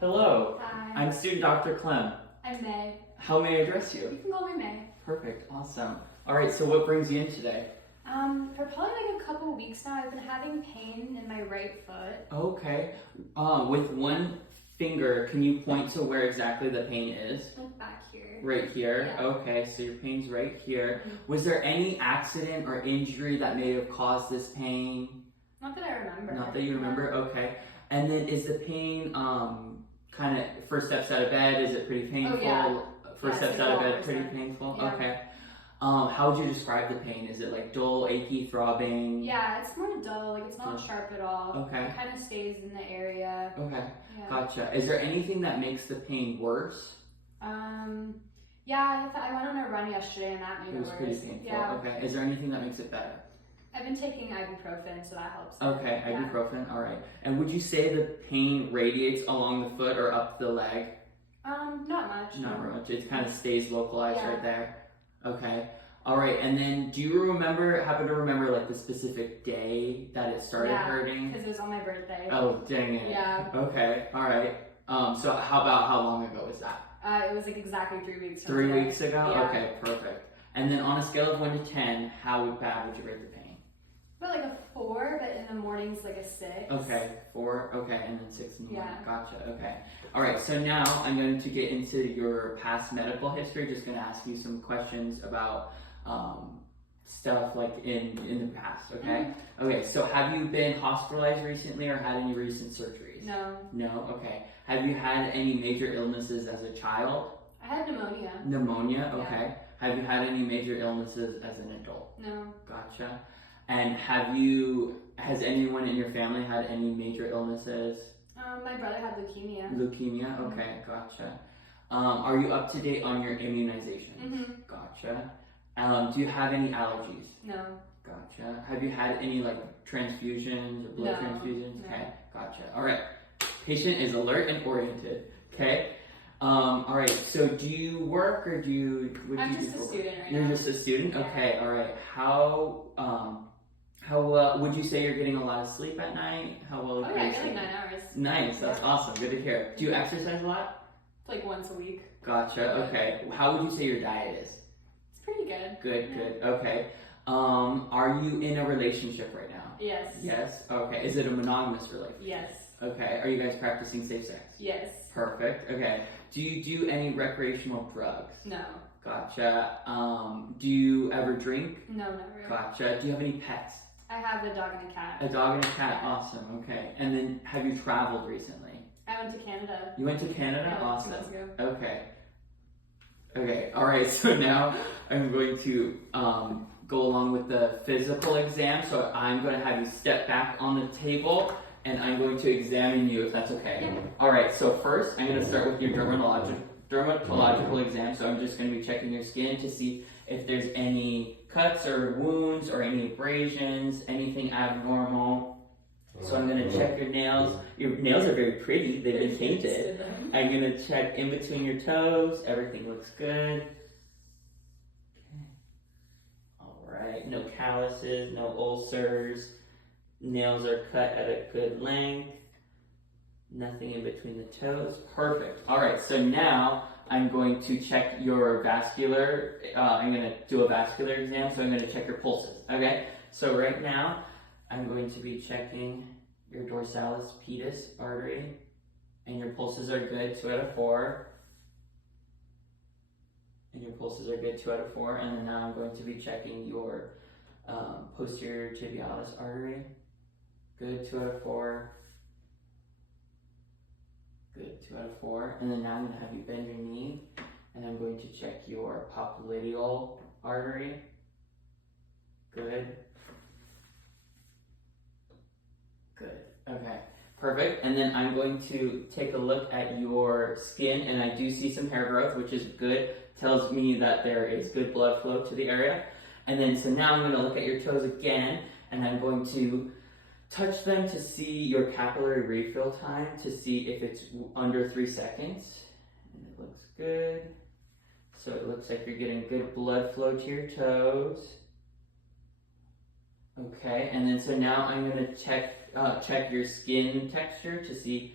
Hello, Hi. I'm student Dr. Klem. I'm May. How may I address you? You can call me May. Perfect, awesome. All right, so what brings you in today? For probably like a couple weeks now, I've been having pain in my right foot. Okay, with one finger, can you point to where exactly the pain is? Like back here. Right here? Yeah. Okay, so your pain's right here. Mm-hmm. Was there any accident or injury that may have caused this pain? Not that I remember. Not that you remember? Okay. And then is the pain kind of first steps out of bed? Is it pretty painful? Oh, yeah. First Yeah, steps it's out of like bed, pretty 100%. painful? Yeah. Okay. How would you describe the pain? Is it like dull, achy, throbbing? Yeah, it's more dull. Like it's not Dull. sharp at all. Okay. It kind of stays in the area. Okay. Yeah. Gotcha. Is there anything that makes the pain worse? Yeah, I went on a run yesterday and that made It was worse. pretty painful. Yeah. Okay. Is there anything that makes it better? I've been taking ibuprofen, so that helps. Okay, Yeah. ibuprofen. All right. And would you say the pain radiates along the foot or up the leg? Not much. Not very much. It kind of stays localized Yeah. right there. Okay. All right. And then, do you happen to remember like the specific day that it started hurting? Because it was on my birthday. Oh, dang it. Yeah. Okay. All right. So how long ago was that? It was like exactly 3 weeks. From 3 today. weeks ago? Yeah. Okay, perfect. And then on a scale of 1 to 10, how bad would you rate the pain? But like a 4, but in the mornings like a 6. Okay, 4, okay, and then 6 in the morning. Yeah. Gotcha, okay. All right, so now I'm going to get into your past medical history. Just going to ask you some questions about stuff like in the past, okay? Mm-hmm. Okay, so have you been hospitalized recently or had any recent surgeries? No. No, okay. Have you had any major illnesses as a child? I had pneumonia. Pneumonia, Yeah. okay. Have you had any major illnesses as an adult? No. Gotcha. And has anyone in your family had any major illnesses? My brother had leukemia. Leukemia, okay, gotcha. Are you up to date on your immunizations? Mm-hmm. Gotcha. Do you have any allergies? No. Gotcha. Have you had any like transfusions or blood No. transfusions? No. Okay, gotcha. All right. Patient is alert and oriented. Okay. All right. So do you work or do you? What do I'm you do just a for work? student right You're now. just a student. Yeah. Okay. All right. How would you say you're getting a lot of sleep at night? How well? Oh are yeah, I you get like sleeping? 9 hours. Nice. That's Yeah. awesome. Good to hear. Do you exercise a lot? Like once a week. Gotcha. Okay. How would you say your diet is? It's pretty good. Good. Yeah. Good. Okay. Are you in a relationship right now? Yes. Yes. Okay. Is it a monogamous relationship? Yes. Okay. Are you guys practicing safe sex? Yes. Perfect. Okay. Do you do any recreational drugs? No. Gotcha. Do you ever drink? No, never. Gotcha. Do you have any pets? I have a dog and a cat. A dog and a cat. Yeah. Awesome. Okay. And then have you traveled recently? I went to Canada. You went to Canada? Yeah, 2 Awesome. months ago. Okay. Okay. All right. So now I'm going to go along with the physical exam. So I'm going to have you step back on the table and I'm going to examine you if that's okay. Yeah. All right. So first I'm going to start with your dermatological exam. So I'm just going to be checking your skin to see if there's any cuts or wounds or any abrasions, anything abnormal. So I'm going to check your nails. Your nails are very pretty. They've been painted. I'm going to check in between your toes. Everything looks good. Okay. All right. No calluses, no ulcers. Nails are cut at a good length. Nothing in between the toes. Perfect. All right. So now I'm going to check your vascular. I'm going to do a vascular exam. So I'm going to check your pulses. Okay. So right now, I'm going to be checking your dorsalis pedis artery, and your pulses are good, 2 out of 4. And your pulses are good, 2 out of 4. And then now I'm going to be checking your posterior tibialis artery. Good, 2 out of 4. Good, 2 out of 4. And then now I'm going to have you bend your knee, and I'm going to check your popliteal artery. Good. Good. Okay. Perfect. And then I'm going to take a look at your skin, and I do see some hair growth, which is good. Tells me that there is good blood flow to the area. And then, so now I'm going to look at your toes again, and I'm going to touch them to see your capillary refill time, to see if it's under 3 seconds. And it looks good. So it looks like you're getting good blood flow to your toes. Okay, and then so now I'm going to check your skin texture to see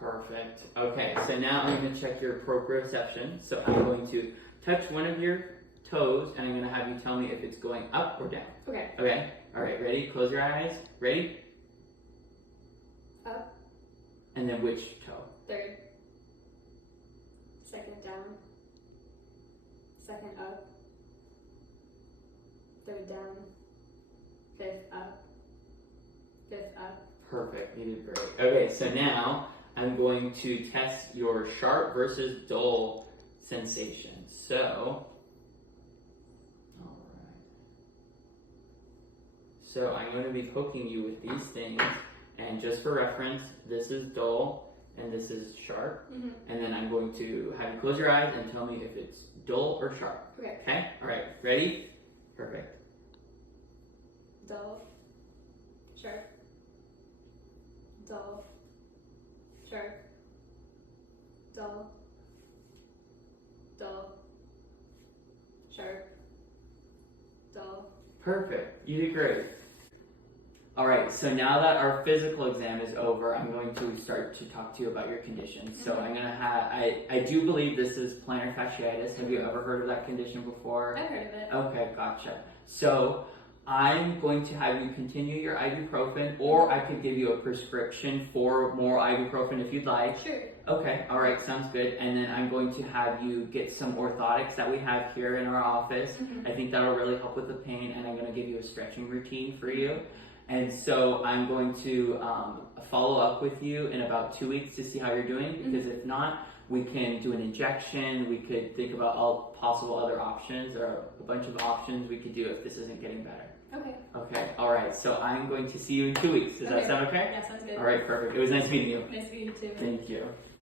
Perfect. Okay, so now I'm going to check your proprioception. So I'm going to touch one of your toes, and I'm going to have you tell me if it's going up or down. Okay. Okay? All right, ready? Close your eyes. Ready? Up. And then which toe? Third. Second down. Second up. Third down. Fifth up. Fifth up. Perfect. You did great. Okay, so now I'm going to test your sharp versus dull sensation. So, all right. So I'm going to be poking you with these things, and just for reference, this is dull and this is sharp. Mm-hmm. And then I'm going to have you close your eyes and tell me if it's dull or sharp. Okay. Okay? All right. Ready? Perfect. Dull. Sharp. Dull. Sharp. Dull. Dull. Sharp. Dull. Perfect. You did great. All right, so now that our physical exam is over, I'm going to start to talk to you about your condition. So I'm going to have, I do believe this is plantar fasciitis. Have you ever heard of that condition before? I've heard of it. Okay, gotcha. So I'm going to have you continue your ibuprofen, or I could give you a prescription for more ibuprofen if you'd like. Sure. Okay, all right, sounds good. And then I'm going to have you get some orthotics that we have here in our office. I think that'll really help with the pain, and I'm going to give you a stretching routine for you. And so I'm going to follow up with you in about 2 weeks to see how you're doing, because if not, we can do an injection. We could think about all possible other options, or a bunch of options we could do if this isn't getting better. Okay. Okay, all right. So I'm going to see you in 2 weeks. Does that sound okay? Yeah, sounds good. All right, perfect. It was nice meeting you. Nice to meet you too. Thank you.